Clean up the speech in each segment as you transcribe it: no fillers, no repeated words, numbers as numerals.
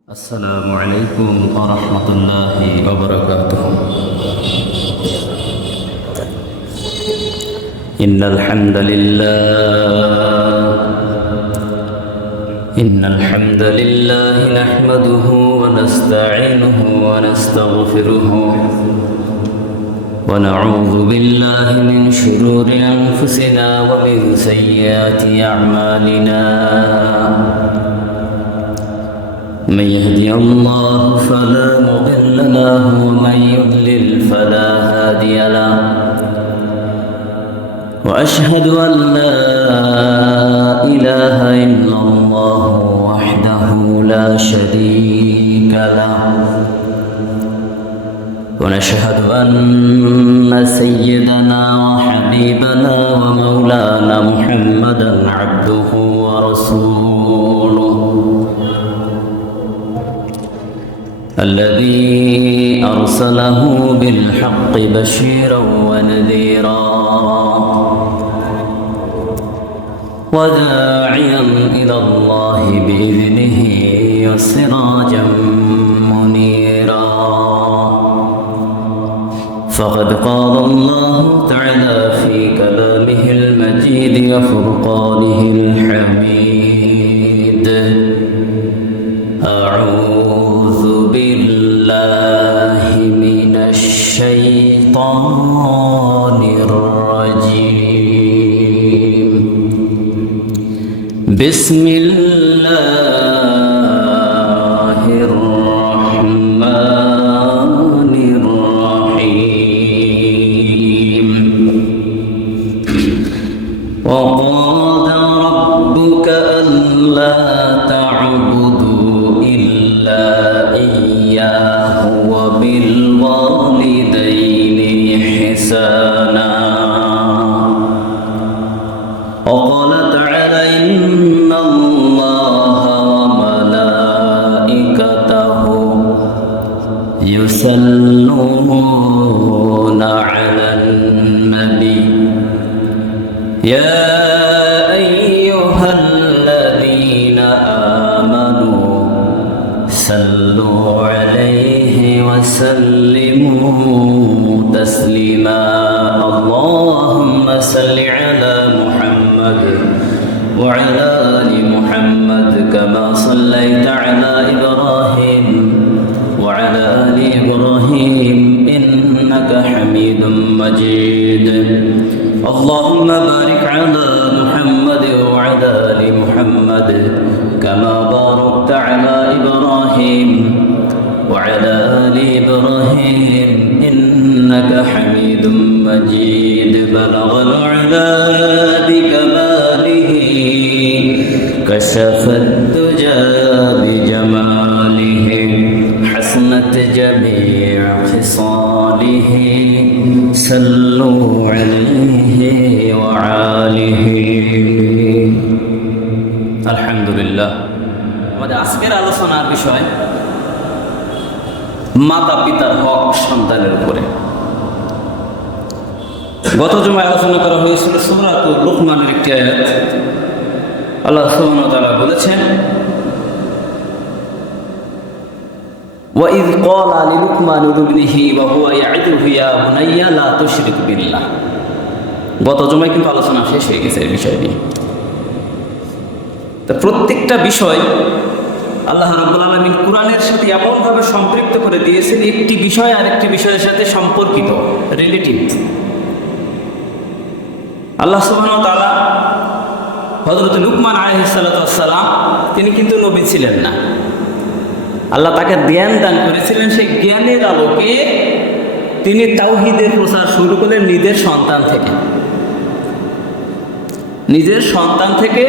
السلام عليكم ورحمة الله وبركاته. إن الحمد لله نحمده ونستعينه ونستغفره ونعوذ بالله من شرور أنفسنا ومن سيئات أعمالنا. من يهدي الله فلا مضل له ومن يضلل فلا هادي له. وأشهد أن لا إله إلا الله وحده لا شريك له. ونشهد أن سيدنا وحبيبنا ومولانا محمدا عبده ورسوله الذي أرسله بالحق بشيرا ونذيرا وداعيا إلى الله بإذنه وسراجا منيرا. فقد قال الله تعالى في كلامه المجيد وفرقانه الحميد: أعوذ بالله من الشيطان الرجيم. بسم الله الرحمن الرحيم. وقال ربك ألا تعبدوا إلا إياه وبالوالدين إحسانا. وقال تعالى: إن الله وملائكته يصلون على النبي يا أيها الذين آمنوا صلوا عليه وسلموا تسليما. اللهم صل على محمد وعلى آل محمد كما صليت على إبراهيم وعلى آل إبراهيم إنك حميد مجيد. اللهم بارك على محمد وعلى آل محمد كما باركت على إبراهيم وعلى آل إبراهيم إنك حميد مجيد. بلغ العلا بكماله كشف الدجى بجماله حسنت جميع خصاله صلوا عليه وعاله. আলহামদুলিল্লাহ। আমাদের আজকের আলোচনার বিষয় মাতা পিতার হক সন্তানের উপরে। গত জুমায় আলোচনা করা হয়েছিল সূরাতুল লুকমানের একটি আয়াত। আল্লাহ সুবহানাহু ওয়া তাআলা বলেছেন: وَإِذْ قَالَ لِلُقْمَانُ لِابْنِهِ وَهُوَ يَعِظُهُ يَا بُنَيَّ لَا تُشْرِكْ بِاللَّهِ। গত জুমায় কিন্তু আলোচনা শেষ হয়ে গেছে এই বিষয় নিয়ে। তো প্রত্যেকটা বিষয় আল্লাহ রাব্বুল আলামিন কুরআনের সাথে এমনভাবে সম্পৃক্ত করে দিয়েছেন, একটি বিষয় আর একটি বিষয়ের সাথে সম্পর্কিত, রিলেটিভ। আল্লাহ সুবহানাহু ওয়া তাআলা হযরত লুকমান আলাইহিস সালাতু ওয়াস সালাম তিনি কিন্তু নবী ছিলেন না। আল্লাহ তাকে জ্ঞান দান করেছিলেন। সেই জ্ঞানের আলোকে তিনি তাওহীদের প্রচার শুরু করলেন নিজের সন্তান থেকে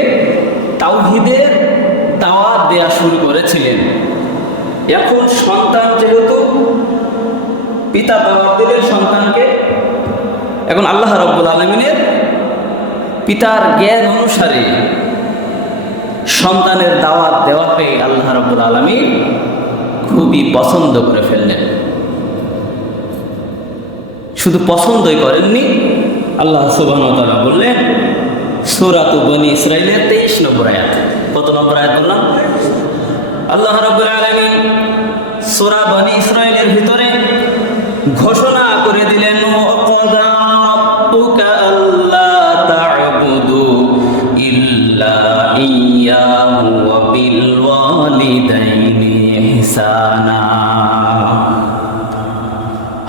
তাওহীদের দাওয়াত দেয়া শুরু করেছিলেন। এখন সন্তান যেহেতু পিতা দাওয়াত দিলেন সন্তানকে, এখন আল্লাহ রাব্বুল আলামিনের পিতার জ্ঞান অনুসারে সন্তানের দাওয়াত দেওয়াকে আল্লাহ রাব্বুল আলামিন খুবই পছন্দ করে ফেললেন। শুধু পছন্দই করেননি, আল্লাহ সুবহানাহু ওয়া তাআলা বললেন সূরা বনী ইসরাঈলের 23 নম্বর আয়াত। কত নম্বর আয়াত বললাম? আল্লাহ রাব্বুল আলামিন সূরা বনী ইসরাঈলের ভিতরে ঘোষণা করে দিলেন, ওয়াকাদা রাব্বুকা আল্লা তা'বুদু ইল্লা ইয়্যাহু ওয়া বিল ওয়ালিদাইনি ইহসানা।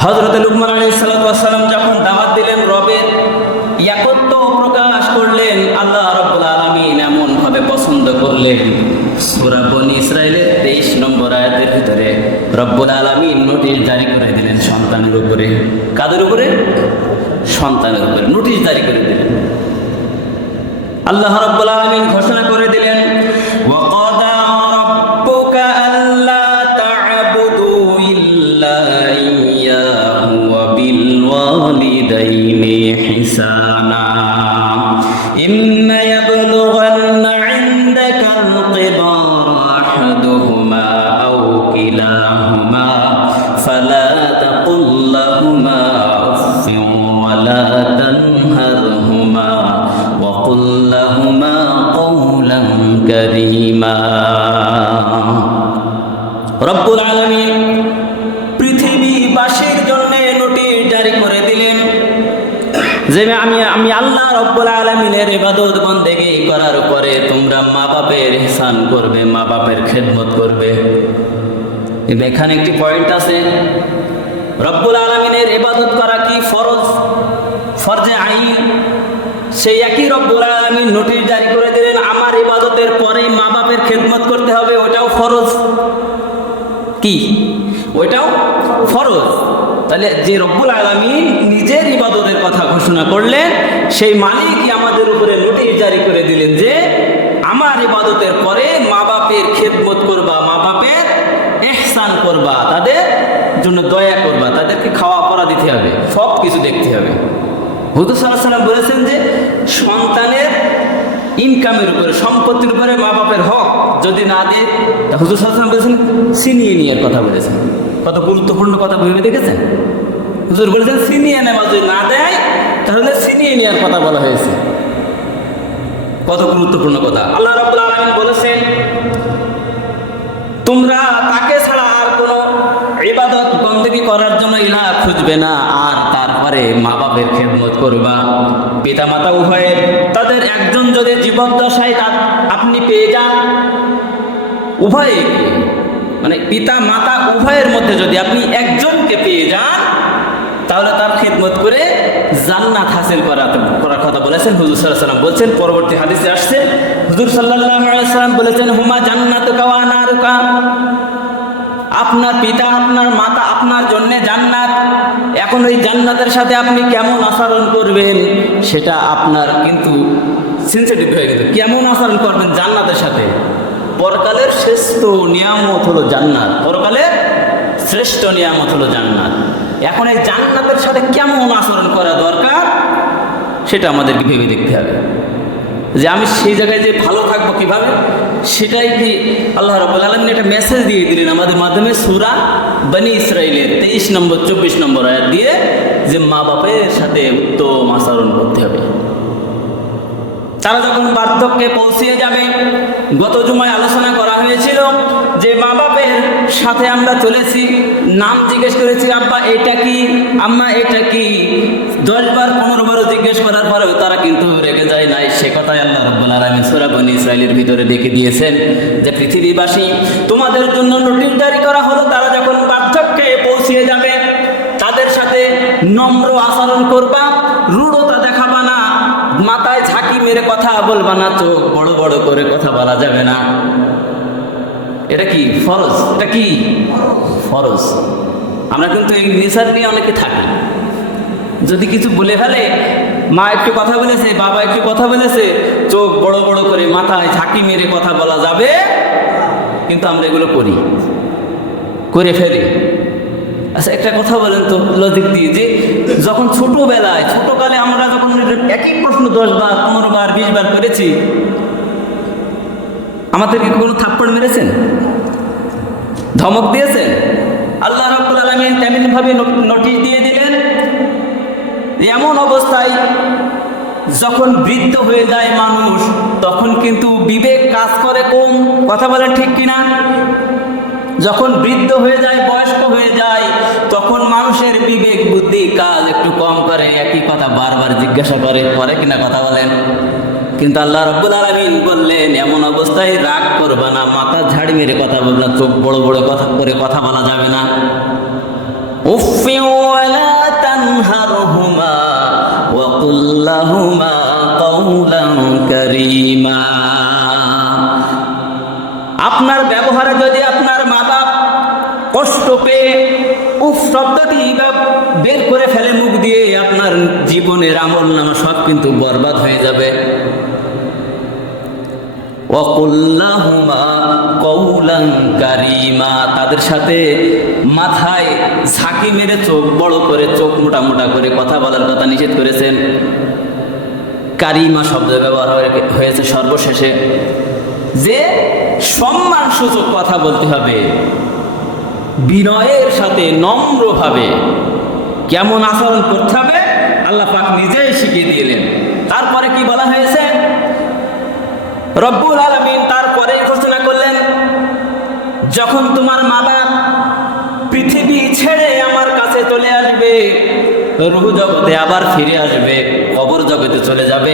হযরত লুকমান আলাইহিস সালাতু ওয়াস সালাম যখন দাওয়াত দিলেন, রবের একত্ব প্রকাশ করলেন, আল্লাহ রাব্বুল আলামিন এমন ভাবে পছন্দ করলেন, সূরা বনী ইসরাঈলের 23 নম্বর আয়াতের ভিতরে রব্বুল আলামিন নোটিশ জারি করে দিলেন সন্তানের উপরে। কাদের উপরে? সন্তানের উপরে নোটিশ জারি করে দিলেন। আল্লাহ রাব্বুল আলামিন ঘোষণা করে দিলেন, ওয়াকাদা রাব্বুকা আল্লা তা'বুদু ইল্লা ইয়্যাহু ওয়া বিল ওয়ালিদাইনি ইহসানা ইম্মা ইয়াবলুগান্না ইনদাকাল কিবারা আহাদুহুমা আও কিলাহুমা ফালা তাকুল লাহুমা উফফিন ওয়া লা তানহারহুমা ওয়া কুল লাহুমা কওলান কারীমা। রব্বুল আলামিন পৃথিবীবাসীর জন্য নোটিশ জারি করে দিলেন যে আমি আল্লাহ রব্বুল আলামিনের ইবাদত বন্দেগী করার পরে তোমরা মা বাপের ইহসান করবে, মা বাপের খেদমত করবে। এখানে একটি পয়েন্ট আছে, রব্বুল আলামিনের ইবাদত করা কি ফরজ, ফরজে আইন। সেই একই রব্বুল আলামিন নোটিশ জারি করে দিলেন আমার ইবাদতের পরে মা বাপের খেদমত করতে হবে, ওটাও ফরজ। কি? ওইটাও ফরজ। তাহলে যে রব্বুল আলামিন নিজের ইবাদতের কথা ঘোষণা করলেন, সেই মালিকই আমাদের উপরে নোটিশ জারি করে দিলেন যে আমার ইবাদতের পরে মা বাপের খেদমত করবা, মা বাপের ইহসান করবা, তাদের জন্য দয়া করবা, তাদেরকে খাওয়া পরা দিতে হবে, সব কিছু দেখতে হবে। হুজুর সাল্লাল্লাহু আলাইহি ওয়াসাল্লাম বলেছেন যে সন্তানের ইনকামের উপরে, সম্পত্তির উপরে মা বাপের হক যদি না দেয়, হুজুর সাল্লাল্লাহু আলাইহি ওয়াসাল্লাম বলেছেন ছিনিয়ে নেওয়ার কথা বলেছেন। কত গুরুত্বপূর্ণ কথা ভেবে দেখেছেন? হুজুর বলেছেন ছিনিয়ে নেওয়া, যদি না দেয় তাহলে ছিনিয়ে নেওয়ার কথা বলা হয়েছে। কত গুরুত্বপূর্ণ কথা। আল্লাহ রাব্বুল আলামিন বলেছেন তোমরা তাকে ছাড়া আর কোনো ইবাদত বন্দেগী করার জন্য ইলাহ খুঁজবে না, আর তারপরে মা বাপের খেদমত করবা। পিতা মাতা উভয়ে, তাদের একজন যদি জীবদ্দশায় আপনি পেয়ে যান, উভয়ে মানে পিতা মাতা উভয়ের মধ্যে যদি আপনি একজনকে পেয়ে যান, তাহলে তার খিদমত করে জান্নাত হাসিল করার কথা বলেছেন হুজুর সাল্লাল্লাহু আলাইহি ওয়াসাল্লাম। বলছেন, পরবর্তী হাদিসে আসছে হুজুর সাল্লাল্লাহু আলাইহি ওয়াসাল্লাম বলেছেন হুমা জান্নাতুকা ওয়া নারুকা, আপনার পিতা আপনার মাতা আপনার জন্য জান্নাত। এখন ওই জান্নাতের সাথে আপনি কেমন আচরণ করবেন সেটা আপনার কিন্তু সেনসিটিভ হয়ে গেছে। কেমন আচরণ করবেন জান্নাতের সাথে? পরকালের শ্রেষ্ঠ নিয়ামত হলো জান্নাত, পরকালের শ্রেষ্ঠ নিয়ামত হলো জান্নাত। এখন এই জান্নাতের সাথে কেমন আচরণ করা দরকার সেটা আমাদেরকে ভেবে দেখতে হবে, যে আমি সেই জায়গায় যে ভালো থাকবো কিভাবে, সেটাই কি আল্লাহ রাব্বুল আলামিন একটা মেসেজ দিয়ে দিলেন আমাদের মাধ্যমে সূরা বনী ইসরাঈলের 23 নম্বর 24 নম্বর আয়াত দিয়ে, যে মা বাপের সাথে উত্তম আচরণ করতে হবে। তারা যখন বার্ধক্যে পৌঁছিয়ে যাবে, গত জুমায় আলোচনা করা হয়েছিল যে মা বাপের সাথে আমরা চলেছি, নাম জিজ্ঞেস করেছি আব্বা এটা কি, আম্মা এটা কি, 10 বার 15 বারও জিজ্ঞেস করার পরেও তারা কিন্তু রেগে যায় নাই। সে কথাই আল্লাহ রাব্বুল আলামিন সূরা বনী ইসরাঈলের ভিতরে দেখে দিয়েছেন যে পৃথিবীবাসী তোমাদের জন্য নোটিশ জারি করা হলো, তারা যখন বার্ধক্যে পৌঁছিয়ে যাবে তাদের সাথে নম্র আচরণ করবা, রূঢ়তা দেখাবা না, মাথায় ঝাঁকি মেরে কথা বলবা না, চোখ বড় বড় করে কথা বলা যাবে না। এটা কি ফরজ? এটা কি ফরজ? আমরা কিন্তু এই নেশার নিয়ে অনেকে থাকি, যদি কিছু বলে ফেলে, মা একটু কথা বলেছে, বাবা একটু কথা বলেছে, চোখ বড় বড় করে মাথায় ঝাঁকি মেরে কথা বলা যাবে, কিন্তু আমরা এগুলো করে ফেলি। আচ্ছা একটা কথা বলেন তো লজিক দিয়ে, যে যখন ছোটবেলায় ছোটকালে আমরা যখন একই প্রশ্ন 10 বার 15 বার 20 বার করেছি, আমাদেরকে কোনো থাপ্পড় মেরেছেন, ধমক দিয়েছেন? আল্লাহ রাব্বুল আলামিন তেমনভাবে নোটিশ দিয়ে দিলেন, এমন অবস্থায় যখন বৃদ্ধ হয়ে যায় মানুষ তখন কিন্তু বিবেক কাজ করে কম। কথা বলেন ঠিক কিনা? যখন বৃদ্ধ হয়ে যায়, বয়স্ক হয়ে যায়, তখন মানুষের বিবেক বুদ্ধি কাজ একটু কম করে, একই কথা বারবার জিজ্ঞাসা করে কিনা? কথা বলেন। কিন্তু আল্লাহ রাব্বুল আলামিন বললেন, এমন অবস্থায় রাগ করবা না, মাথা ঝাড়ি মেরে কথা বলবে না, চোখ বড় বড় কথা করে কথা বলা যাবে না। উফি ওয়ালা তানহারহুমা ওয়া কুল লাহুমা কাওলান কারীমা। আপনার ব্যবহারে যদি আপনার মা বাপ কষ্ট পেয়ে উফ শব্দটি বের করে ফেলে মুখ দিয়ে, আপনার জীবনের আমল নামা সব কিন্তু বরবাদ হয়ে যাবে। ওয়া কুল লাহুমা কাওলান কারীমা, তাদের সাথে মাথায় ঝাঁকি মেরে চোখ বড় করে, চোখ মোটা মোটা করে কথা বলার কথা নিষেধ করেছেন। কারিমা শব্দ ব্যবহার হয়েছে সর্বশেষে, যে সম্মানসূচক কথা বলতে হবে, বিনয়ের সাথে নম্রভাবে কেমন আচরণ করতে হবে আল্লাহ পাক নিজেই শিখিয়ে দিলেন। তারপরে কি বলা হয়েছে? রব্বুল আলামিন তারপরে ঘোষণা করলেন, যখন তোমার মা বাপ পৃথিবী ছেড়ে আমার কাছে চলে আসবে, রূহ জগতে আবার ফিরে আসবে, কবর জগতে চলে যাবে,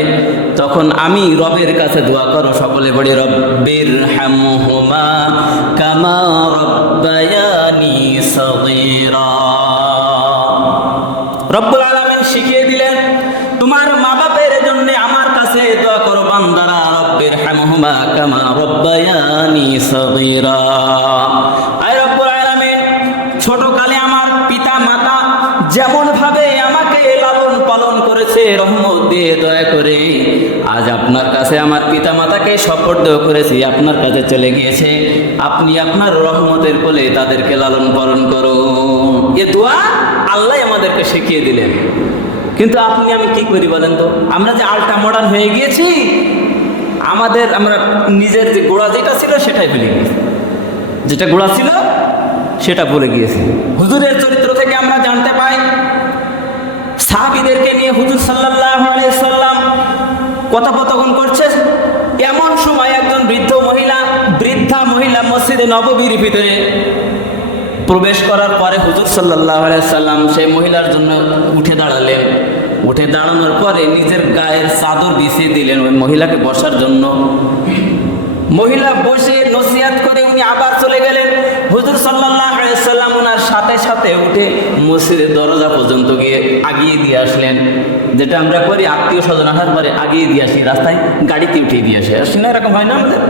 তখন আমি রবের কাছে দোয়া করো, সকলে বলি রব্বির হামহুমা কামা রব্বায়ানি সগীরা। রব্বুল আলামিন শিখিয়ে দিলেন, তোমার মা বাপের জন্য আমার কাছে দোয়া করো বান্দারা, রব্বির হামহুমা কামা রব্বায়ানি সগীরা। আয় রব্বুল আলামিন, ছোটকালে আমার পিতা মাতা যেমন ভাবে আমাকে লালন পালন করেছে রহমত দিয়ে দয়া করে, আজ আপনার কাছে আমার পিতা মাতাকে সুপুর্দ করেছি, আপনার কাছে চলে গিয়েছে, আপনি আপনার রহমতের কোলে তাদেরকে লালন পালন করুন। এ দোয়া আল্লাহ আমাদেরকে শিখিয়ে দিলেন। কিন্তু আপনি আমি কি করি বলেন তো? আমরা যে আল্ট্রা মডার্ন হয়ে গিয়েছি, আমরা নিজের যে গোড়া যেটা ছিল সেটাই ভুলে গিয়েছি, যেটা গোড়া ছিল সেটা ভুলে গিয়েছি। হুজুরের চরিত্র থেকে আমরা জানতে পাই, সাহাবীদেরকে নিয়ে হুজুর সাল্লাল্লাহু আলাইহি সাল্লাম কথোপকথন করছে, এমন সময় একজন বৃদ্ধা মহিলা মসজিদে নববীর ভিতরে প্রবেশ করার পরে হুজুর সাল্লাল্লাহু আলাইহি সাল্লাম সেই মহিলার জন্য উঠে দাঁড়ালেন। উঠে দাঁড়ানোর পরে নিজের গায়ের চাদর বিছিয়ে দিলেন ওই মহিলাকে বসার জন্য। মহিলা বসে নসিহত করে উনি আবার চলে গেলেন। হুজুর সাল্লাল্লাহু আলাইহি সাল্লাম ওনার সাথে সাথে উঠে মসজিদের দরজা পর্যন্ত গিয়ে আগিয়ে দিয়ে আসলেন, যেটা আমরা করি আত্মীয় স্বজন আসার পরে আগিয়ে দিয়ে আসি, রাস্তায় গাড়িতে উঠিয়ে দিয়ে আসি না, এরকম হয় না আমাদের?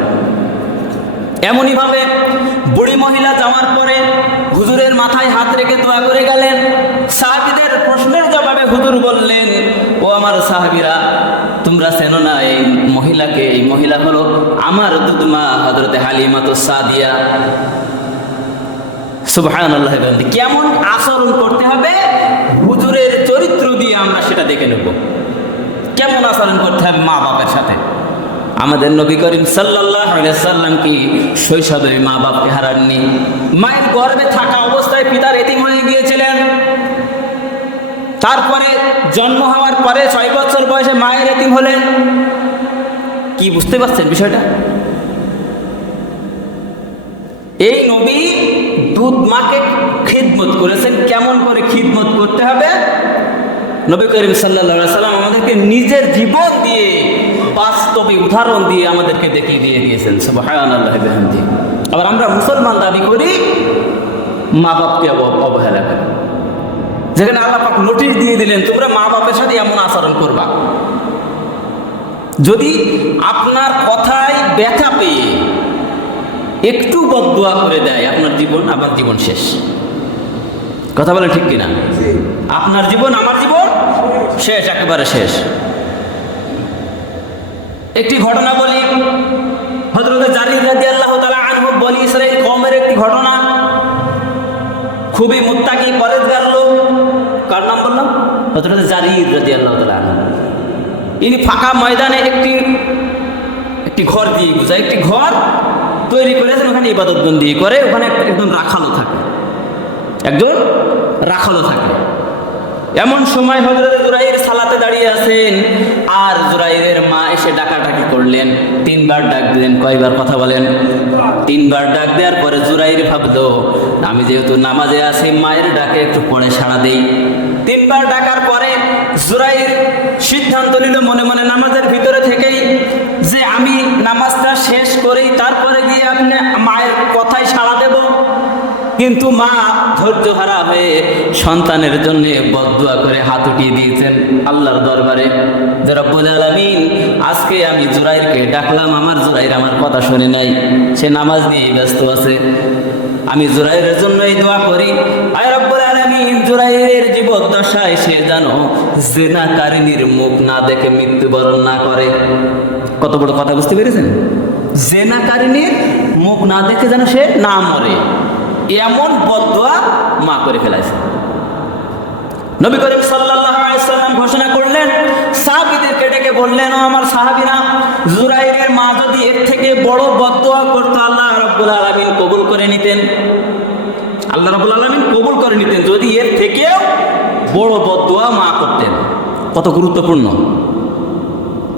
এমনই ভাবে বুড়ি মহিলা যাওয়ার পরে হুজুরের মাথায় হাত রেখে দোয়া করে গেলেন। সাহাবীদের প্রশ্নের জবাবে হুজুর বললেন, ও আমার সাহাবীরা, তোমরা চেনো না এই মহিলাকে? এই মহিলা হলো আমার দুধমা হযরতে হালিমাতুস সাদিয়া। সুবহানাল্লাহ। কেমন আচরণ করতে হবে হুজুরের চরিত্র দিয়ে আমরা সেটা দেখে নেব, কেমন আচরণ করতে হবে মা বাবার সাথে। আমাদের নবী করিম সাল্লাল্লাহু আলাইহি সাল্লাম কি শৈশবে মা বাপকে হারাননি? মায়ের গর্ভে থাকা অবস্থায় পিতার এতিম হয়ে গিয়েছিলেন। তারপরে জন্ম হওয়ার পরে 6 বছর বয়সে মায়ের এতিম হলেন। কি বুঝতে পারছেন বিষয়টা? এই নবী দুধ মাকে খিদমত করেছেন। কেমন করে খিদমত করতে হবে নবী করিম সাল্লাল্লাহু আলাইহি সাল্লাম আমাদেরকে নিজের জীবন দিয়ে, বাস্তবে উদাহরণ দিয়ে আমাদেরকে দেখিয়ে দিয়ে দিয়েছেন। সুবহানাল্লাহি ওয়া বিহামদিহি। আবার আমরা মুসলমান দাবি করি, মা বাপকে অবহেলা করি, যেখানে আল্লাহ পাক নোটিশ দিয়ে দিলেন তোমরা মা বাপের সাথে এমন আচরণ করবা। যদি আপনার কথায় ব্যথা পেয়ে একটু বদদুয়া করে দেয়, আপনার জীবন শেষ। কথা বলেন ঠিক কিনা? আপনার জীবন আমার জীবন শেষ, একেবারে শেষ। একটি ঘটনা বলি, হযরত জারির রাদিয়াল্লাহু তাআলা আনহু বনি ইসরাঈল কওমের একটি ঘটনা। খুবই মুত্তাকি পরেজগার লোক। কার নাম বললাম? হযরত জারির রাদিয়াল্লাহু তাআলা আনহু। ইনি ফাঁকা ময়দানে একটি ঘর দিয়ে বুঝায়, একটি ঘর তৈরি করেছেন, ওখানে ইবাদতবন্দি করে, ওখানে একজন রাখালো থাকে। এমন সময় হযরত জুরাইর সালাতে দাঁড়িয়ে আছেন, আর জুরাইরের মা এসে ডাকাডাকি করলেন, 3 বার ডাক দিলেন। কয়বার কথা বলেন? 3 বার ডাক দেওয়ার পরে জুরাইর ভাবলো, আমি যেহেতু নামাজে আছি, মায়ের ডাকে একটু পরে সাড়া দেই। 3 বার ডাকার পরে জুরাইর সিদ্ধান্ত নিল মনে মনে নামাজের ভিতরে থেকেই, যে আমি নামাজটা শেষ করেই তারপরে গিয়ে আপনি মায়ের কথায় সাড়া দেব। কিন্তু মা ধৈর্যহারা হয়ে সন্তানের জন্য বদদুয়া করে হাত উঠিয়ে দিয়েছেন আল্লাহর দরবারে, যে রব্বুল আলামিন, আজকে আমি জুরাইরকে ডাকলাম, আমার জুরাইর আমার কথা শুনে নাই, সে নামাজ নিয়ে ব্যস্ত আছে। আমি জুরাইরের জন্যই দোয়া করি, আয় রব্বুল আলামিন, জুরাইরের জীবদ্দশায় সে যেন জিনাকারিনীর মুখ না দেখে মৃত্যুবরণ না করে। কত বড় কথা, বুঝতে পেরেছেন? জিনাকারিনীর মুখ না দেখে যেন সে না মরে, এমন বদদুয়া মা করে ফেলেছে। নবী করিম সাল্লাল্লাহু আলাইহি সাল্লাম ঘোষণা করলেন, সাহাবীদেরকে ডেকে বললেন, ও আমার সাহাবীরা, জুরাইরের মা যদি এর থেকে বড় বদদুয়া করতো, আল্লাহ রাব্বুল আলামিন কবুল করে নিতেন। আল্লাহ রাব্বুল আলামিন কবুল করে নিতেন যদি এর থেকেও বড় বদদুয়া মা করতেন। কত গুরুত্বপূর্ণ!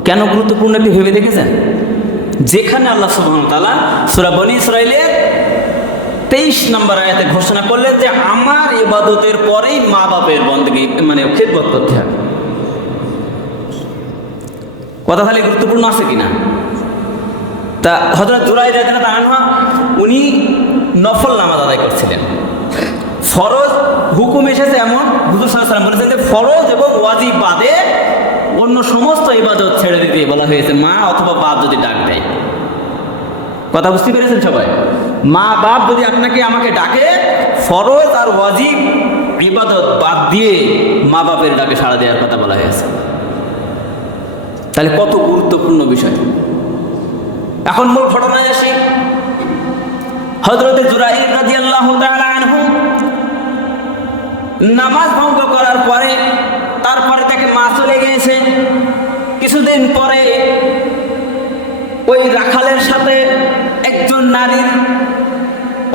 কেন গুরুত্বপূর্ণ একটু ভেবে দেখেছেন? যেখানে আল্লাহ সুবহানাহু ওয়া তাআলা সূরা বনী ইসরাঈলের 23 নম্বর আয়াতে ঘোষণা করলেন যে আমার ইবাদতের পরেই মা বাপের বন্দেগী মানে খিদমত করতে হবে। কথা তাহলে গুরুত্বপূর্ণ আছে কিনা? তা হযরত জুরাইর রাদিয়াল্লাহু আনহু উনি নফল নামাজ আদায় করছিলেন। ফরজ হুকুম এসেছে এমন, হুজুর সাল্লাল্লাহু আলাইহি ওয়াসাল্লাম বলেছেন যে ফরজ এবং ওয়াজিব বাদে অন্য সমস্ত ইবাদত ছেড়ে দিতে বলা হয়েছে, মা অথবা বাপ যদি ডাক দেয়। কথা বুঝতে পেরেছেন সবাই? মা বাপ যদি আপনাকে আমাকে ডাকে, ফরজ আর ওয়াজিব ইবাদত বাদ দিয়ে মা বাপের ডাকে সাড়া দেওয়ার কথা বলা হয়েছে। তাহলে কত গুরুত্বপূর্ণ বিষয়। এখন মূল ঘটনায় আসি। হযরত জুরাইর রাদিয়াল্লাহু তাআলা আনহু নামাজ ভঙ্গ করার পরে তারপরে তাকে মা চলে গিয়েছে। কিছুদিন পরে ওই রাখালের সাথে একজন নারীর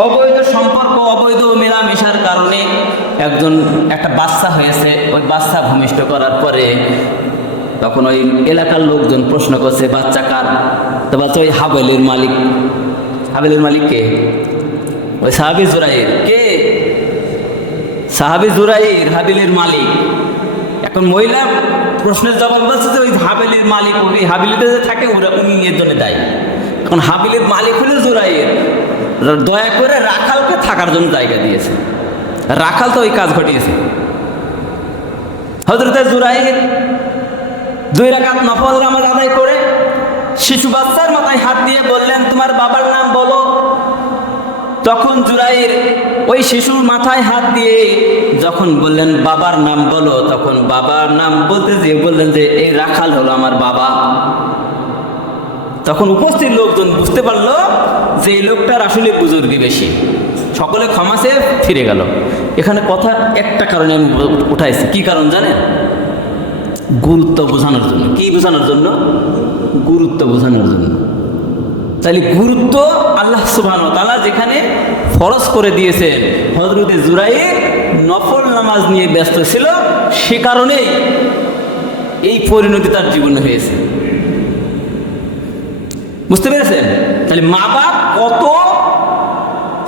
অবৈধ সম্পর্ক, অবৈধ মেলামেশার কারণে একটা বাচ্চা হয়েছে। ওই বাচ্চা ভূমিষ্ঠ করার পরে তখন ওই এলাকার লোকজন প্রশ্ন করছে, বাচ্চা কার? তো বাচ্চা ওই হাবেলের মালিক। হাবেলের মালিক কে? ওই সাহাবী জুরাইর। কে? সাহাবী জুরাইর, হাবিলের মালিক। এখন মহিলা প্রশ্নের জবাব বলছে যে ওই হাবিলের মালিক, ওই হাবিলিতে যে থাকে ওরা উনি এর জন্য দায়ী। এখন হাবিলের মালিক হলো জুরাইর, দয়া করে রাখালকে থাকার জন্য জায়গা দিয়েছে। রাখাল তো ওই কাজ ঘটিয়েছে। হযরত জুরাইর 2 রাকাত নফল নামাজ আদায় করে শিশু বাচ্চার মাথায় হাত দিয়ে বললেন, তোমার বাবার নাম বলো। তখন জুরাইর ওই শিশুর মাথায় হাত দিয়ে যখন বললেন বাবার নাম বলো, তখন বাবার নাম বলতে যে বললেন যে এই রাখাল হলো আমার বাবা। তখন উপস্থিত লোকজন বুঝতে পারলো যে এই লোকটার আসলে বুজুর্গি বেশি। সকলে ক্ষমা চেয়ে ফিরে গেল। এখানে কথা একটা কারণে আমি উঠাইছি। কি কারণ জানেন? গুরুত্ব বোঝানোর জন্য। কি বোঝানোর জন্য? গুরুত্ব বোঝানোর জন্য। তাহলে গুরুত্ব আল্লাহ সুবহানাহু ওয়া তাআলা যেখানে ফরজ করে দিয়েছেন, হযরত জুরাইর নফল নামাজ নিয়ে ব্যস্ত ছিল, সে কারণেই এই পরিণতি তার জীবনে হয়েছে। বুঝতে পেরেছেন? তাহলে মা বাপ কত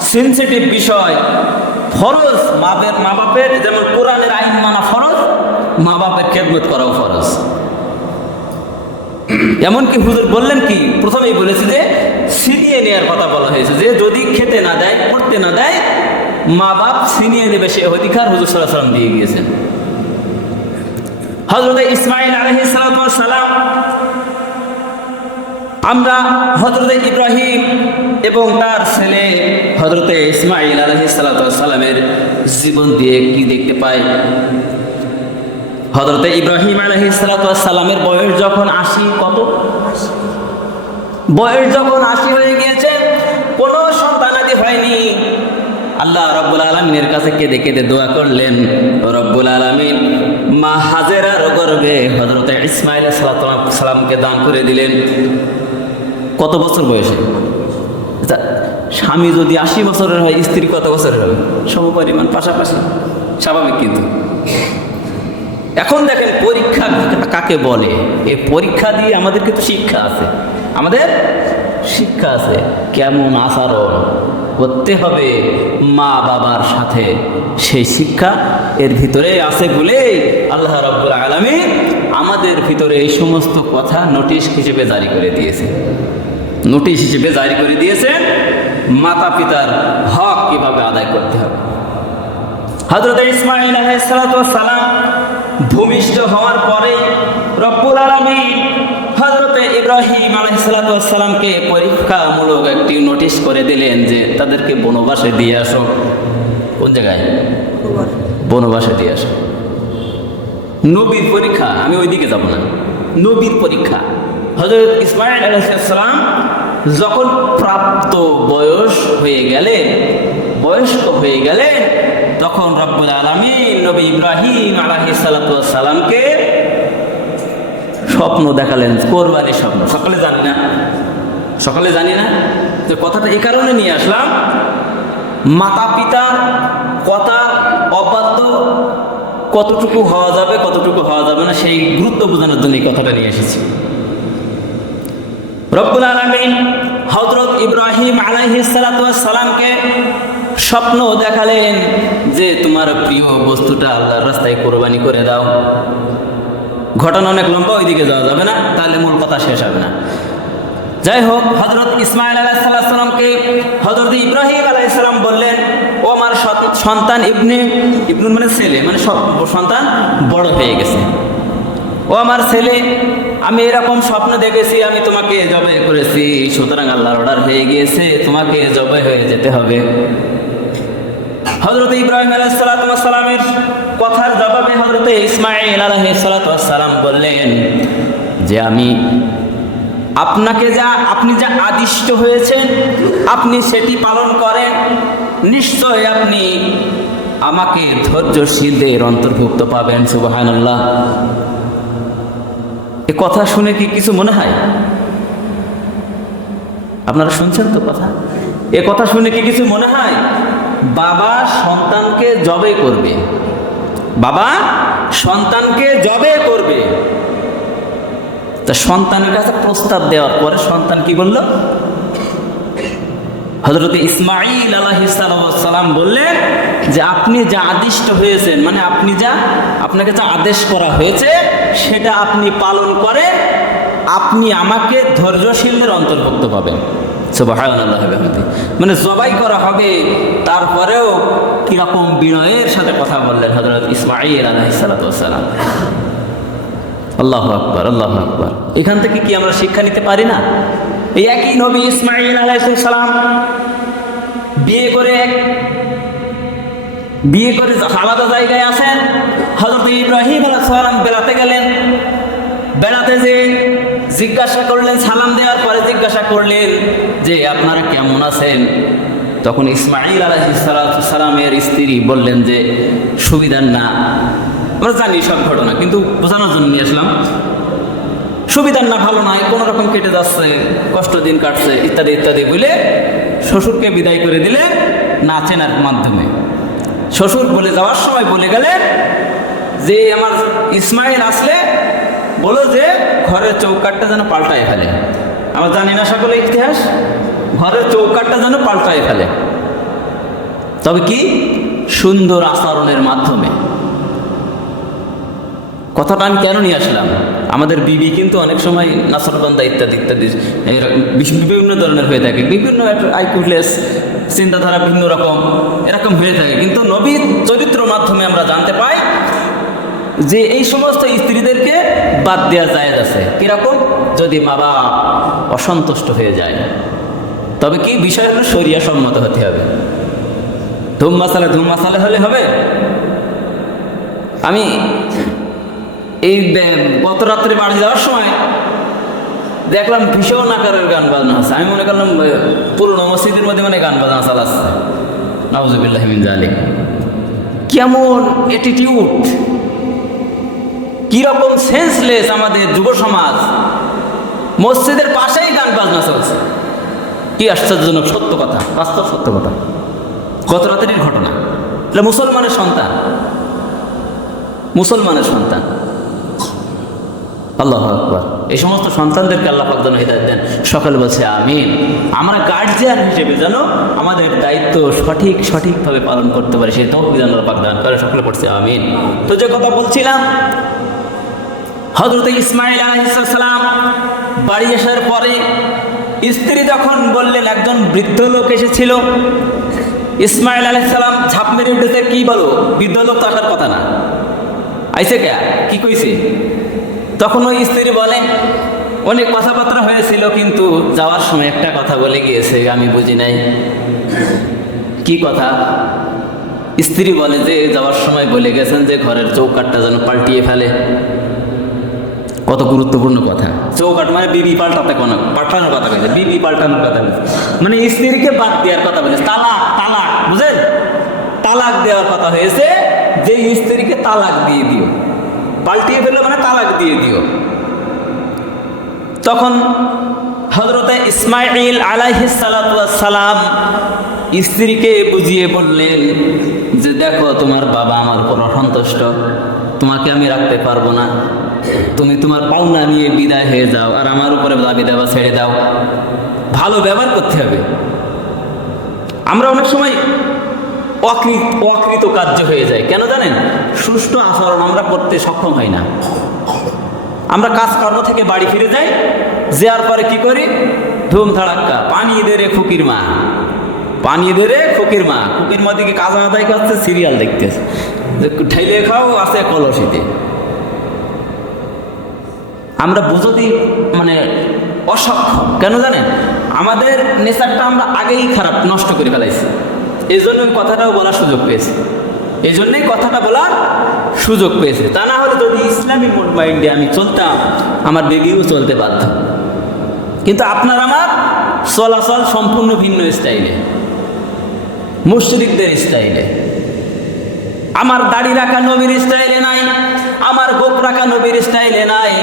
সেনসিটিভ বিষয়। ফরজ মা বাপের, যেমন কোরআনের আইন মানা ফরজ, মা বাপের খেদমত করাও ফরজ। এমনকি হুজুর বললেন কি, প্রথমেই বলেছি যে ছিনিয়ে নেওয়ার কথা বলা হয়েছে, যে যদি খেতে না দেয়, পড়তে না দেয়, মা বাপ ছিনিয়ে নেবে, সে অধিকার হুজুর সাল্লাল্লাহু আলাইহি ওয়াসাল্লাম দিয়ে গিয়েছেন। হযরত ইসমাঈল আলাইহিস সালাম, আমরা হযরত ইব্রাহিম এবং তার ছেলে হযরত ইসমাঈল আলাইহিস সালামের জীবন দিয়ে কি দেখতে পাই? হযরত ইব্রাহিম আলাইহিস সালামের বয়স যখন 80, কত বয়স যখন 80 হয়ে গিয়েছে, কোনো সন্তানাদি হয়নি। আল্লাহ রাব্বুল আলামিনের কাছে কেঁদে কেঁদে দোয়া করলেন, রব্বুল আলামিন মা হাজেরার গর্ভে হযরত ইসমাঈল আলাইহিস সালামকে দান করে দিলেন। কত বছর বয়সে? স্বামী যদি 80 বছরের হয়, স্ত্রী কত বছরের হবে? সমপরিমাণ, পাশাপাশি, স্বাভাবিক। কিন্তু এখন দেখেন পরীক্ষা কাকে বলে, এই পরীক্ষা দিয়ে আমাদের কিন্তু শিক্ষা আছে, আমাদের শিক্ষা আছে কেমন আচরণ করতে হবে মা বাবার সাথে, সেই শিক্ষা এর ভিতরে আছে বলেই আল্লাহ রাব্বুল আলামিন আমাদের ভিতরে এই সমস্ত কথা নোটিশ হিসেবে জারি করে দিয়েছে, নোটিশ হিসেবে জারি করে দিয়েছেন মাতা পিতার হক কিভাবে আদায় করতে হবে। হযরত ইসমাঈল আলাইহিস সালাম ভূমিষ্ঠ হওয়ার পরে রব্বুল আলামিন হযরত ইব্রাহিম আলাইহিস সালামকে পরীক্ষামূলক একটি নোটিশ করে দিলেন যে তাদেরকে বনবাসে দিয়ে আসো। কোন জায়গায়? বনবাসে দিয়ে আসো। নবীর পরীক্ষা, আমি ওইদিকে যাব না, নবীর পরীক্ষা। হযরত ইসমাঈল আলাইহিস সালাম যখন প্রাপ্ত বয়স হয়ে গেলেন, বয়স্ক হয়ে গেলেন, তখন রব্বুল আলামিন নবী ইব্রাহিম আলাইহিস সালামকে স্বপ্ন দেখালেন, কোরবানির স্বপ্ন। সকালে জানি না, সকালে জানি না, তো কথাটা এই কারণে নিয়ে আসলাম, মাতা পিতার কথা অবাধ্য কতটুকু হওয়া যাবে কতটুকু হওয়া যাবে না সেই গুরুত্ব বোঝানোর জন্য এই কথাটা নিয়ে এসেছি। রব্বুল আলামিন হযরত ইব্রাহিম আলাইহিস সালামকে স্বপ্ন দেখালেন যে তোমার প্রিয় বস্তুটা আল্লাহর রাস্তায় কোরবানি করে দাও। ঘটনা অনেক লম্বা, ওইদিকে যাওয়া যাবে না, তাহলে মূল কথা শেষ হবে না। যাই হোক, হযরত ইসমাঈল আলাইহিস সালামকে হযরত ইব্রাহিম আলাইহিস সালাম বললেন, ও আমার সন্তান, ইবনুন মানে ছেলে, মানে সন্তান বড় হয়ে গেছে, ও আমার ছেলে, আমি এরকম স্বপ্ন দেখেছি, আমি তোমাকে জবাই করেছি, সুতরাং আল্লাহর অর্ডার হয়ে গিয়েছে, তোমাকে জবাই হয়ে যেতে হবে। হযরত ইব্রাহিম আলাইহিস সালামের কথার জবাবে হযরত ইসমাঈল আলাইহিস সালাম বললেন যে আপনি যা আদিষ্ট হয়েছেন আপনি সেটি পালন করেন, নিশ্চয় আপনি আমাকে ধৈর্যশীলদের অন্তর্ভুক্ত পাবেন। সুবহানাল্লাহ। এ কথা শুনে কি কিছু মনে হয়? আপনারা শুনছেন তো কথা? এ কথা শুনে কি কিছু মনে হয়? বাবা সন্তানকে জবাই করবে, বাবা সন্তানকে জবাই করবে। তা সন্তানের কাছে প্রস্তাব দেওয়ার পরে সন্তান কি বলল? হযরত ইসমাঈল আলাইহিস সালাম বললেন যে আপনি যা আদিষ্ট হয়েছেন, মানে আপনাকে যা আদেশ করা হয়েছে সেটা আপনি পালন করেন, আপনি আমাকে ধৈর্যশীলদের অন্তর্ভুক্ত পাবেন। সুবহানাল্লাহ। মানে জবাই করা হবে, তারপরেও কিরকম বিনয়ের সাথে কথা বললেন হযরত ইসমাঈল আলাইহিস সালাম। আল্লাহু আকবার, আল্লাহু আকবার। এখান থেকে কি আমরা শিক্ষা নিতে পারি না? এই একই নবী ইসমাঈল আলাইহিস সালাম বিয়ে করে আলাদা জায়গায় আছেন। হযরত ইব্রাহিম আলাইহিস সালাম বেড়াতে গেলেন, বেড়াতে যে জিজ্ঞাসা করলেন, সালাম দেওয়ার পরে জিজ্ঞাসা করলেন যে আপনারা কেমন আছেন? তখন ইসমাঈল আলাইহিস সালামের স্ত্রী বললেন যে সুবিধার না। আমরা জানি সব ঘটনা, কিন্তু বোঝানোর জন্য নিয়ে আসলাম। সুবিধার না, ভালো নয়, কোনো রকম কেটে যাচ্ছে, কষ্ট দিন কাটছে, ইত্যাদি ইত্যাদি বলে শ্বশুরকে বিদায় করে দিলে না চেনার মাধ্যমে। শ্বশুর বলে যাওয়ার সময় বলে গেলেন যে আমার ইসমাঈল আসলে বলো যে ঘরের চৌকাঠটা যেন পাল্টায় ফেলে। আমরা জানি না সকলে ইতিহাস, ঘরের চৌকাঠটা যেন পাল্টায় ফেলে, তবে কি সুন্দর আচরণের মাধ্যমে। কথাটা আমি কেন নিয়ে আসলাম? আমাদের বিবি কিন্তু অনেক সময় নাসরবান্দা ইত্যাদি ইত্যাদি বিভিন্ন ধরনের হয়ে থাকে, বিভিন্ন আইকুলেস চিন্তাধারা ভিন্ন রকম এরকম হয়ে থাকে, কিন্তু নবীর চরিত্র মাধ্যমে আমরা জানতে পাই যে এই সমস্ত স্ত্রীদেরকে বাদ দেওয়া যায় আছে। কিরকম? যদি মা বাবা অসন্তুষ্ট হয়ে যায়, তবে কি বিষয় হলো শরিয়া সম্মত হতে হবে। ধুম মাসালে হলে হবে? আমি এই গত রাত্রে বাড়ি যাওয়ার সময় দেখলাম ভীষণ আকারের গান বাজনা আছে। আমি মনে করলাম পুরনো মসজিদের মধ্যে মানে গান বাজনা চালাচ্ছে। নাউজুবিল্লাহি মিন যালিক। কেমন অ্যাটিটিউড, কিরকম সেন্সলেস আমাদের যুব সমাজ। মসজিদের পাশেই গান বাজনা চলছে। কি আশ্চর্যজনক সত্য কথা, বাস্তব সত্য কথা, গত রাতের ঘটনা। এটা মুসলমানের সন্তান। মুসলমানের সন্তান। আল্লাহু আকবার। এই সমস্ত সন্তানদেরকে আল্লাহ পাক যেন হিদায়াত দেন। সকলে বলছে আমিন। আমরা গার্জিয়ান হিসেবে যেন আমাদের দায়িত্ব সঠিকভাবে পালন করতে পারি, সেই তৌফিক যেন আল্লাহ পাক দান করে। সকলে পড়ছে আমিন। তো যে কথা বলছিলাম, হযরত ইসমাঈল আলাইহিস সালাম বাড়ি আসার পরে স্ত্রী যখন বললেন, একজন বৃদ্ধ লোক এসেছিল, ইসমাঈল আলাইহিস সালাম ঝাঁপ মেরে উঠেছে, কি বলো, বৃদ্ধ লোক তো আসার কথা না, আইছে কে, কি কইছে? তখন ওই স্ত্রী বলেন, অনেক কথাবার্তা হয়েছিল, কিন্তু যাওয়ার সময় একটা কথা বলে গিয়েছে, আমি বুঝি নাই। কি কথা? স্ত্রী বলে যে যাওয়ার সময় বলে গেছেন যে ঘরের চৌকাঠটা যেন পাল্টিয়ে ফেলে। কত গুরুত্বপূর্ণ কথা। চৌকাঠ মানে বিবি পাল্টানোর কথা বলছে, বিবি পাল্টানোর কথা বলছে, মানে স্ত্রীকে বাদ দেওয়ার কথা বলেছে। তালাক বুঝেন, তালাক দেওয়ার কথা হয়েছে, যে স্ত্রীকে তালাক দিয়ে দিও, পাল্টিয়ে ফেলো মানে তালাক দিয়ে দিও। তখন হযরতে ইসমাঈল আলাইহিস সালাতু ওয়াস সালাম স্ত্রীকে বুঝিয়ে বললেন যে দেখো, তোমার বাবা আমার উপর অসন্তুষ্ট, তোমাকে আমি রাখতে পারবো না, তুমি তোমার পাওনা নিয়ে বিদায় হয়ে যাও, আর আমার উপরে দাবি দেওয়া ছেড়ে দাও। ভালো ব্যবহার করতে হবে। আমরা অনেক সময় অকৃত কার্য হয়ে যায়, কেন জানেন? সুষ্ঠু আচরণ আমরা করতে সক্ষম হই না। আমরা কাজকর্ম থেকে বাড়ি ফিরে যাই, যাওয়ার পরে কি করি? ধুম ধাড়াক্কা, পানি দে রে ফকির মা, পানি দে রে ফকির মা। ফকির মা দিকে কাজ আদায় করছে, সিরিয়াল দেখতেছে, ঠেলে খাও আছে কলসিতে। আমরা বুঝতে মানে অসক্ষম, কেন জানেন? আমাদের নেচারটা আমরা আগেই খারাপ, নষ্ট করে ফেলাইছি। এই জন্য কথাটাও বলার সুযোগ পেয়েছে, এই জন্যই কথাটা বলার সুযোগ পেয়েছে। তা না হলে যদি ইসলামী মাইন্ডে আমি চলতাম, আমার বেবিও চলতে বাধ্য। কিন্তু আপনার আমার চলাচল সম্পূর্ণ ভিন্ন স্টাইলে, মুশরিকদের স্টাইলে। আমার দাড়ি রাখা নবীর স্টাইলে নাই, আমার গোপ রাখা নবীর স্টাইলে নাই।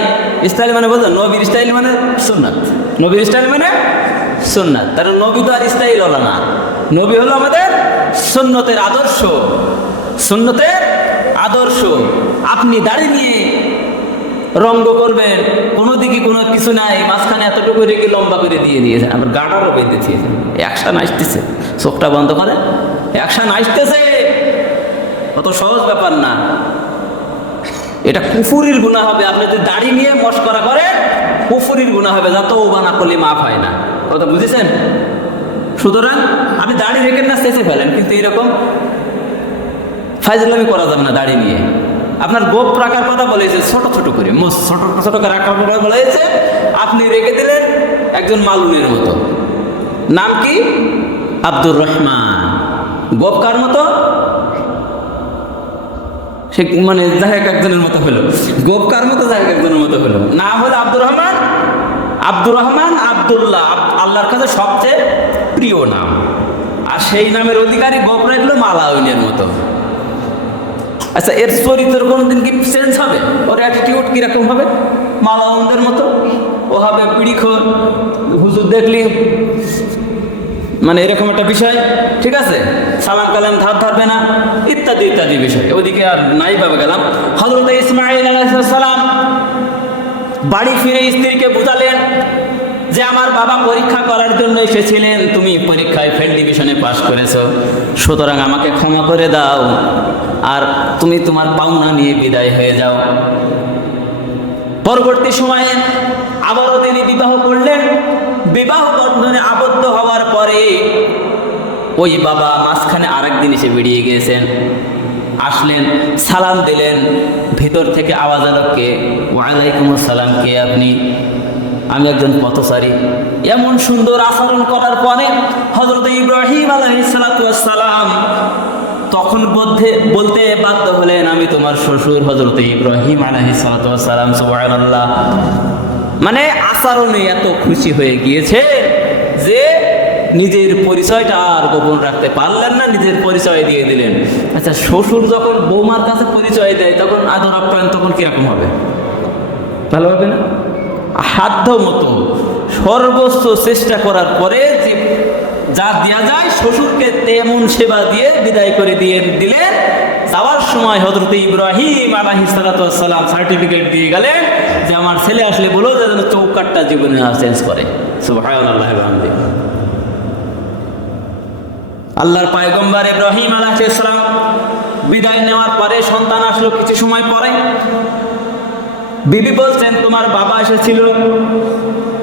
স্টাইল মানে বলতো, নবীর স্টাইল মানে সুন্নাত, নবীর স্টাইল মানে সুন্নাত। তার নবী তো আর স্টাইল হলো না, নবী হলো আমাদের সুন্নতের আদর্শ, সুন্নতের আদর্শ। আপনি দাড়ি নিয়ে রঙ্গ করবেন, কোনো দিকে কোনো কিছু নাই, মাঝখানে এতটুকু রেখে লম্বা করে দিয়ে দিয়েছেন, আবার গাটারও বেঁধে দিয়েছেন। অ্যাকশন আসতেছে, চোখটা বন্ধ করে, অ্যাকশন আসতেছে। অত সহজ ব্যাপার না, এটা কুফুরির গুনাহ হবে। আপনি যদি দাড়ি নিয়ে মশকরা করেন, কুফুরির গুনাহ হবে, যা তওবা না করলে মাফ হয় না। কথা বুঝেছেন? সুতরাং আপনি দাড়ি রেখেন না, চেঁচে ফেলেন, কিন্তু এরকম ফাইজলামি করা যাবে না দাড়ি নিয়ে। আপনার গোপ রাখার কথা বলেছে, ছোট ছোট করে, ছোট করে রাখার কথা বলেছে, আপনি রেখে দিলেন একজন মালুনের মতো। নাম কি? আব্দুর রহমান। গোপ কার মতো? সে মানে জাহেক একজনের মতো হলো। গোপ কার মতো? জাহেক একজনের মতো হলো। নাম হলো আব্দুর রহমান। আব্দুর রহমান, আব্দুল্লাহ, আল্লাহর কাছে সবচেয়ে প্রিয় নাম। আর সেই নামের অধিকারী গোপ রাখলো মালাউনের মতো। আচ্ছা, এর চরিত্র কোনোদিন কি চেঞ্জ হবে? ওর অ্যাটিটিউড কিরকম হবে? মালাউনদের মতো। ও হবে পিড়িখোর, হুজুর দেখলি মানে এরকম একটা বিষয়, ঠিক আছে, সালাম কালাম ধারবে না, ইত্যাদি ইত্যাদি বিষয়। ওদিকে আর নাই ভাবে গেলাম। হযরত ইসমাঈল আলাইহিস সালাম বাড়ি ফিরে স্ত্রীকে বুঝালেন যে আমার বাবা পরীক্ষা করার জন্য এসেছিলেন, তুমি পরীক্ষায় ফেল ডিভিশনে পাশ করেছো, সুতরাং আমাকে ক্ষমা করে দাও, আর তুমি তোমার পাওনা নিয়ে বিদায় হয়ে যাও। পরবর্তী সময়ে আবারও তিনি বিবাহ করলেন। বিবাহ বন্ধনে আবদ্ধ হওয়ার পরে ওই বাবা মাঝখানে আরেকদিন এসে বেরিয়ে গিয়েছেন। আসলেন, সালাম দিলেন, ভিতর থেকে আওয়াজ এলো, কে? ওয়ালাইকুম আসসালাম, কে আপনি? আমি একজন পথচারী। এমন সুন্দর আচরণ করার পরে হযরত ইব্রাহিম আলাইহিস সালাম তখন বলতে বাধ্য হলেন, আমি তোমার শ্বশুর হযরত ইব্রাহিম আলাইহিস সালাম। সুবহানাল্লাহ। মানে আচরণে এত খুশি হয়ে গিয়েছে যে নিজের পরিচয়টা আর গোপন রাখতে পারলেন না, নিজের পরিচয় দিয়ে দিলেন। আচ্ছা, শ্বশুর যখন বৌমার কাছে পরিচয় দেয়, তখন আদর আপ্যায়ন তখন কিরকম হবে? ভালো হবে না? সাধ্য মতো সর্বোচ্চ চেষ্টা করার পরে যে যা দেওয়া যায়, শ্বশুরকে তেমন সেবা দিয়ে বিদায় করে দিলেন, যাওয়ার সময় হযরত ইব্রাহিম আলাইহিস সালাতু ওয়াস সালাম সার্টিফিকেট দিয়ে গেলেন যে আমার ছেলে আসলে বলো যে যেন চৌকাটটা জীবনে চেঞ্জ করে। সুবহানাল্লাহি ওয়া বিহামদিহি। আল্লাহর পয়গম্বর ইব্রাহিম আলাইহিস সালাম বিদায় নেওয়ার পরে সন্তান আসলো কিছু সময় পরে। বিবি বলছেন তোমার বাবা এসেছিল,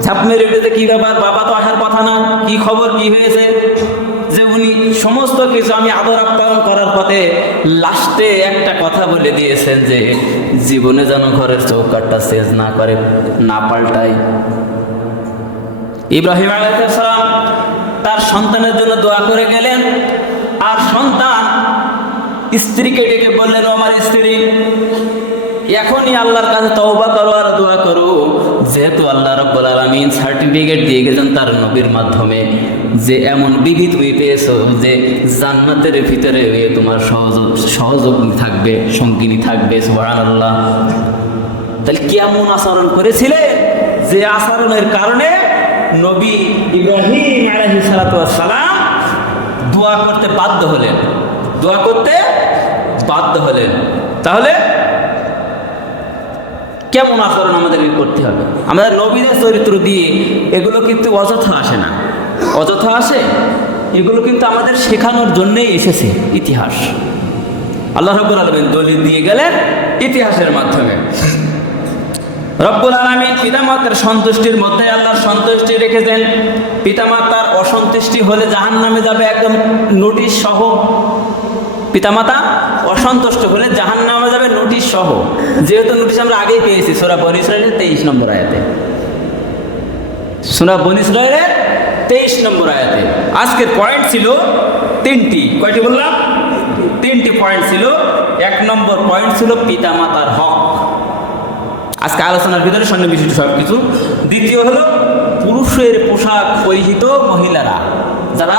ঝাঁপ মেরে উঠেছে, কি ব্যাপার, বাবা তো আসার কথা না, কি খবর, কি হয়েছে? যে উনি সমস্ত কিছু আমি আদর আপ্যায়ন করার পথে লাস্টে একটা কথা বলে দিয়েছেন যে জীবনে যেন ঘরের চৌকাটটা চেঞ্জ না করে, না পাল্টায়। ইব্রাহিম আলাইহিস সালাম তার সন্তানের জন্য দোয়া করে গেলেন, আর সন্তান স্ত্রীকে ডেকে বললেন, আমার স্ত্রী এখনই আল্লাহর কাছে তওবা করো আর দোয়া করো, যেহেতু আল্লাহ রাব্বুল আলামিন সার্টিফিকেট দিয়ে গেছেন তার নবীর মাধ্যমে যে এমন বিবি তুমি পেয়েছো যে জান্নাতের ভিতরে তোমার সহযোগী থাকবে, সঙ্গিনী থাকবে। সুবহানাল্লাহ। তাহলে কেমন আচরণ করেছিলে যে আচরণের কারণে নবী ইব্রাহিম আলাইহিস সালাতু ওয়াস সালাম দোয়া করতে বাধ্য হলেন, দোয়া করতে বাধ্য হলেন। তাহলে কেমন আচরণ আমাদেরকে করতে হবে? আমাদের নবীদের চরিত্র দিয়ে এগুলো কিন্তু অযথা আসে না, অযথা আসে, এগুলো কিন্তু আমাদের শেখানোর জন্যই এসেছে। ইতিহাস আল্লাহ রাব্বুল আলামিন দলিল দিয়ে গেলেন ইতিহাসের মাধ্যমে। রব্বুল আলামিন পিতামাতার সন্তুষ্টির মধ্যে আল্লাহর সন্তুষ্টি রেখেছেন। পিতামাতার অসন্তুষ্টি হলে জাহান্নামে যাবে একদম নোটিশ সহ। পিতামাতা অসন্তুষ্ট হলে জাহান্নামে যাবে নোটিশ সহ। যেহেতু নোটিশ আমরা আগেই পেয়েছি সূরা বনী ইসরাঈলের 23 নম্বর আয়াতে, সূরা বনী ইসরাঈলের 23 নম্বর আয়াতে। আজকের পয়েন্ট ছিল তিনটি। কয়টি বললাম? তিনটি পয়েন্ট ছিল। 1 নম্বর পয়েন্ট ছিল পিতামাতার হক, আজকে আলোচনার ভিতরে সন্নিবেশিত সব কিছু। দ্বিতীয় হলো পুরুষের পোশাক পরিহিত মহিলারা যারা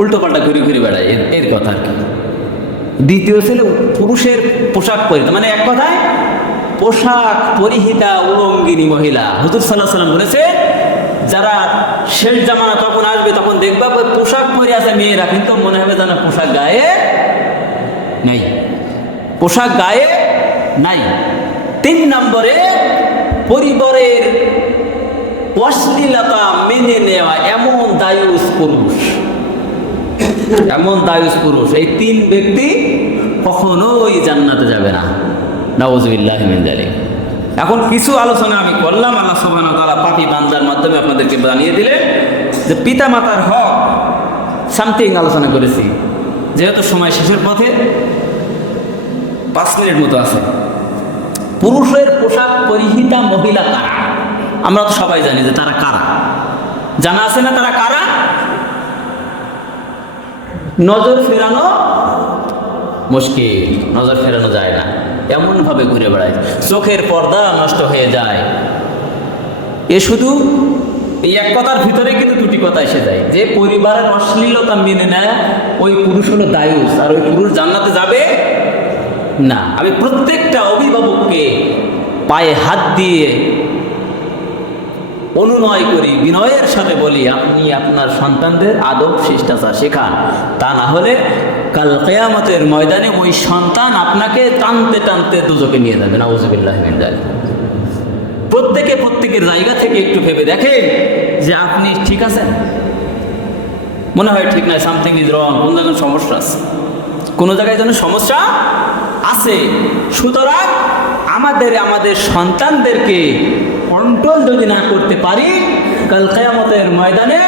উল্টো পাল্টা ঘুরে ঘুরে বেড়ায়, এর কথা আর কি। দ্বিতীয় ছিল পুরুষের পোশাক পরিহিত, মানে এক কথায় পোশাক পরিহিতা উলঙ্গিনী মহিলা। হুজুর সাল্লাল্লাহু আলাইহি ওয়াসাল্লাম বলেছে যারা শেষ জামানা তখন আসবে তখন দেখবা পোশাক পরে আছে মেয়েরা, কিন্তু মনে হবে যেন পোশাক গায়ে নাই, পোশাক গায়ে নাই। 3 নম্বরে পরিবারের অশ্লীলতা মেনে নেওয়া এমন দায়ুস পুরুষ, এমন দায়ুস পুরুষ, এই 3 ব্যক্তি কখনোই জান্নাতে যাবে না। নাউযুবিল্লাহি মিন যালিক। এখন কিছু আলোচনা আমি করলাম, আল্লাহ সুবহানাহু ওয়া তাআলা পাপী বান্দার মাধ্যমে আপনাদেরকে জানিয়ে দিলেন যে পিতামাতার হক সামথিং আলোচনা করেছি। যেহেতু সময় শেষের পথে, 5 মিনিট মতো আছে। পুরুষের পোশাক পরিহিতা মহিলা কারা? আমরা তো সবাই জানি যে তারা কারা। জানা আছে না তারা কারা? নজর ফেরানো মুশকিল, নজর ফেরানো যায় না, এমন ভাবে ঘুরে বেড়ায়, চোখের পর্দা নষ্ট হয়ে যায়। এ শুধু এই এক কথার ভিতরে কিন্তু দুটি কথা এসে যায় যে পরিবারের অশ্লীলতা মেনে নেয় ওই পুরুষ হলো দায়ুস, আর ওই পুরুষ জান্নাতে যাবে না। আমি প্রত্যেকটা অভিভাবককে পায়ে হাত দিয়ে অনুনয় করি, বিনয়ের সাথে বলি, আপনি আপনার সন্তানদের আদব শিষ্টাচার শেখান, তা না হলে কাল কিয়ামতের ময়দানে ওই সন্তান আপনাকে টানতে টানতে দোজখে নিয়ে যাবে। নাউযুবিল্লাহি মিন যালিক। প্রত্যেকে প্রত্যেকের জায়গা থেকে একটু ভেবে দেখেন যে আপনি ঠিক আছেন। মনে হয় ঠিক নয়, সামথিং ইজ রং, কোন জায়গায় সমস্যা আছে, কোনো জায়গায় যেন সমস্যা আছে। সুতরাং আমাদের সন্তানদেরকে কন্ট্রোল যদি না করতে পারি, কাল কিয়ামতের ময়দানে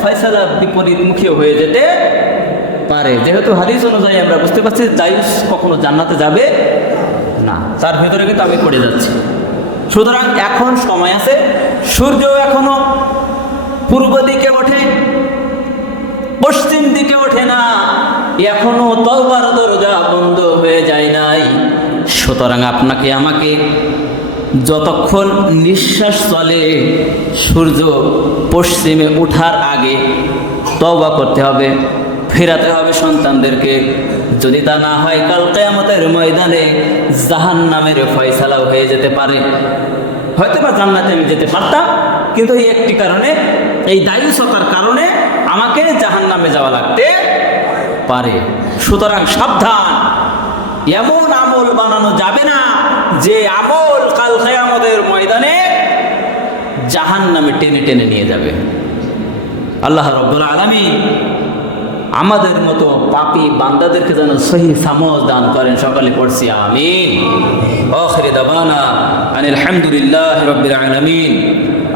ফয়সালা বিপরীতমুখী হয়ে যেতে পারে। যেহেতু হাদিস অনুযায়ী আমরা বুঝতে পারছি দায়ুস কখনো জান্নাতে যাবে না, তার ভেতরে কিন্তু আমি পড়ে যাচ্ছি। সুতরাং এখন সময় আছে, সূর্য এখনো পূর্ব দিকে ওঠে, পশ্চিম দিকে ওঠে না, এখনো তওবার দরজা বন্ধ হয়ে যায় নাই। সুতরাং আপনাকে আমাকে যতক্ষণ নিঃশ্বাস চলে সূর্য পশ্চিমে ওঠার আগে তওবা করতে হবে, ফেরাতে হবে সন্তানদেরকে। যদি তা না হয় কাল কিয়ামতের ময়দানে জাহান্নামের ফয়সালাও হয়ে যেতে পারে। হয়তো বা জান্নাতে আমি যেতে পারতাম, কিন্তু এই একটি কারণে, এই দায়ুসতার কারণে আমাকে জাহান্নামে যাওয়া লাগতে পারে। সুতরাং সাবধান, এমন আমল বানানো যাবে না যে আমল কাল কিয়ামতের ময়দানে জাহান্নামে টেনে টেনে নিয়ে যাবে। আল্লাহ রাব্বুল আলামিন আমাদের মতো পাপী বান্দাদেরকে যেন সহি সমঝ দান করেন। সকলে পড়ছি আমিন। আখির দাওয়ানা আনিল হামদুলিল্লাহি রাব্বিল আলামিন।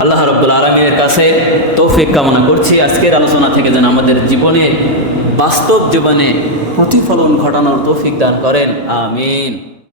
আল্লাহ রাব্বুল আলামিনের কাছে তৌফিক কামনা করছি আজকের আলোচনা থেকে যেন আমাদের জীবনে, বাস্তব জীবনে প্রতিফলন ঘটানোর তৌফিক দান করেন। আমিন।